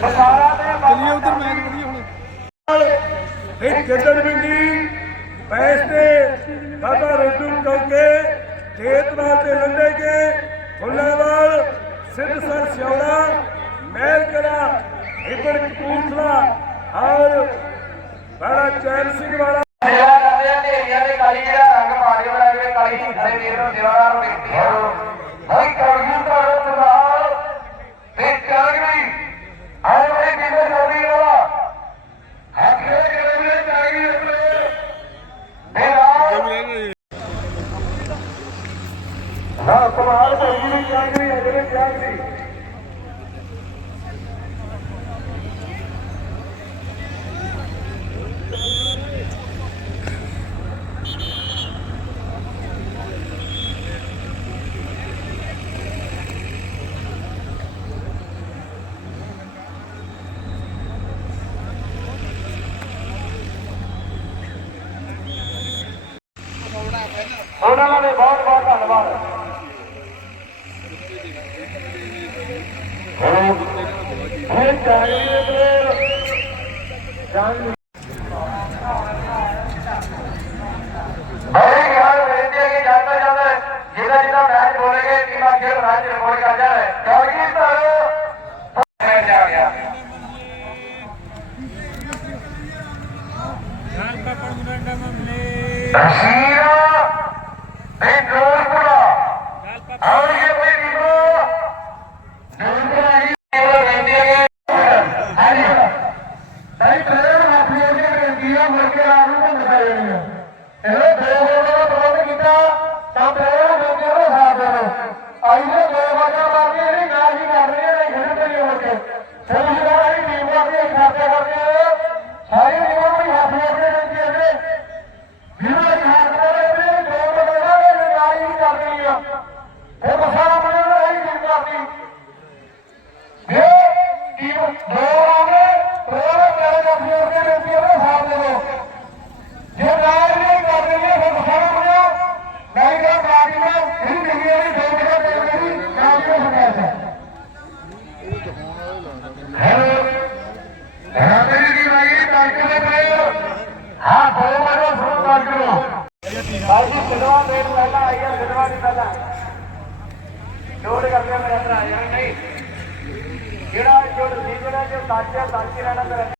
ਚੱਲੀਏ ਉਧਰ ਮੈਚ ਵਧੀਆ ਹੁਣ। ਇੱਕ ਗਿੱਦੜ ਬਿੰਦੀ ਪੈਸ ਤੇ ਬਾਬਾ ਰੋਡੂ ਚੌਕੇ ਖੇਤਵਾਲ ਤੇ ਲੰਡੇ ਕੇ ਫੁੱਲਾਵਾਲ ਸਿੱਧ ਸਰ ਸਿਉੜਾ ਮਹਿਲ ਕਲਾ ਇਬਨ ਕਪੂਰਥਲਾ ਔਰ ਬੜਾ ਚੈਨ ਸਿੰਘ ਵਾਲਾ ਸੇਵਾ ਕਰਦੇ ਆ ਢੇਰੀਆਂ ਦੇ ਕਾਲੀ ਜਿਹੜਾ ਰੰਗ ਮਾਰੇ ਬਣਾ ਕੇ ਕਾਲੀ ਸਾਰੇ ਵੀਰ ਨੂੰ ਸੇਵਾਦਾਰ ਨੂੰ ਬੇਨਤੀ ਹੈ ਭਾਈ ਕਲਗੀ ਤੁਹਾਡਾ ਸਰਦਾਰ ਤੇ ਚਾਗਰੀ ਆਓ ਇਹ ਕਿੰਨੇ ਜੋੜੀ ਵਾਲਾ ਹੱਥੇ ਕਰੇ ਚਾਗਰੀ ਆਪਣੇ ਮੇਰਾ ਨਾ ਕੁਮਾਰ ਭਾਈ ਵੀ ਚਾਗਰੀ ਅਗਲੇ ਚਾਗਰੀ ਉਹਨਾਂ ਦੇ ਬਹੁਤ ਬਹੁਤ ਧੰਨਵਾਦ। ਇਹ ਚਾਗਰੀ ਦੇ ਚਾਗਰੀ ਬੜੀ ਗੱਲ ਬੇਨਤੀ ਹੈ ਕਿ ਜਦ ਜਦ ਜਿਹਦਾ ਜਿਹਦਾ ਮੈਚ ਬੋਲੇਗੇ ਟੀਮਾਂ ਖੇਡ ਮੈਚ ਰਿਪੋਰਟ ਕਰ ਜਾਣ ਕਲਗੀ ਧਰ ਮੈਚ ਆ ਗਿਆ ਤਸੀਰਾ ਇਹ ਸਾਰੀ ਟੀਮਾਂ ਨੂੰ ਮਾਫੀਆ ਦੀਆਂ ਬੇਨਤੀਆਂ ਨੇ ਜਿਹਨਾਂ ਦੀ ਹਾਰ ਵਾਲੇ ਨੇ ਦੋ ਬਦਲਾ ਨੇ ਲੜਾਈ ਹੀ ਕਰ ਰਹੀ ਆ ਉਹ ਬਸਾਰਾ ਬਣੇ ਲੜਾਈ ਨਹੀਂ ਕਰਦੀ ਇਹ ਟੀਮ ਦੋ। ਆਵੇ ਪ੍ਰੋਗਰਾਮ ਮੇਰੇ ਦਾ ਫਿਰ ਦੇ ਬੇਨਤੀ ਹੈ ਸਾਥ ਦੇਵੋ ਜੇ ਨਾਲ ਨਹੀਂ ਕਰ ਰਹੀ ਹੈ ਫਿਰ ਬਸਾਰਾ ਬਣਿਆ ਨਹੀਂ ਤਾਂ ਪਾਰਟੀ ਨੂੰ ਇਹ ਨਹੀਂ ਹੈ ਦੋ ਕਿਲੋ ਦੇ ਮੇਰੀ ਨਾਲ ਹੀ ਸਮਝਾਇਆ ਹੈਲੋ ਰਾਮੇਰੀ ਦੀ ਭਾਈ ਡਾਕਟਰ ਦੇ ਪਏ ਹਾਂ ਦੋ ਵਾਰ ਸ਼ੁਰੂ ਕਰ ਦਿਓ ਭਾਈ ਜੀ ਸਿਲਵਾ ਮੇਨ ਪਹਿਲਾਂ ਆਈ ਹੈ ਸਿਲਵਾ ਦੀ ਪਹਿਲਾਂ ਜੋੜ ਕਰਦੇ ਆ ਮੇਰਾ ਭਰਾ ਯਾਰ, ਨਹੀਂ। ਜਿਹੜਾ ਜੋ ਜਿਹੜਾ ਜੋ ਸੱਚ ਹੈ ਸੱਚ ਰਹਿਣਾ ਮੇਰਾ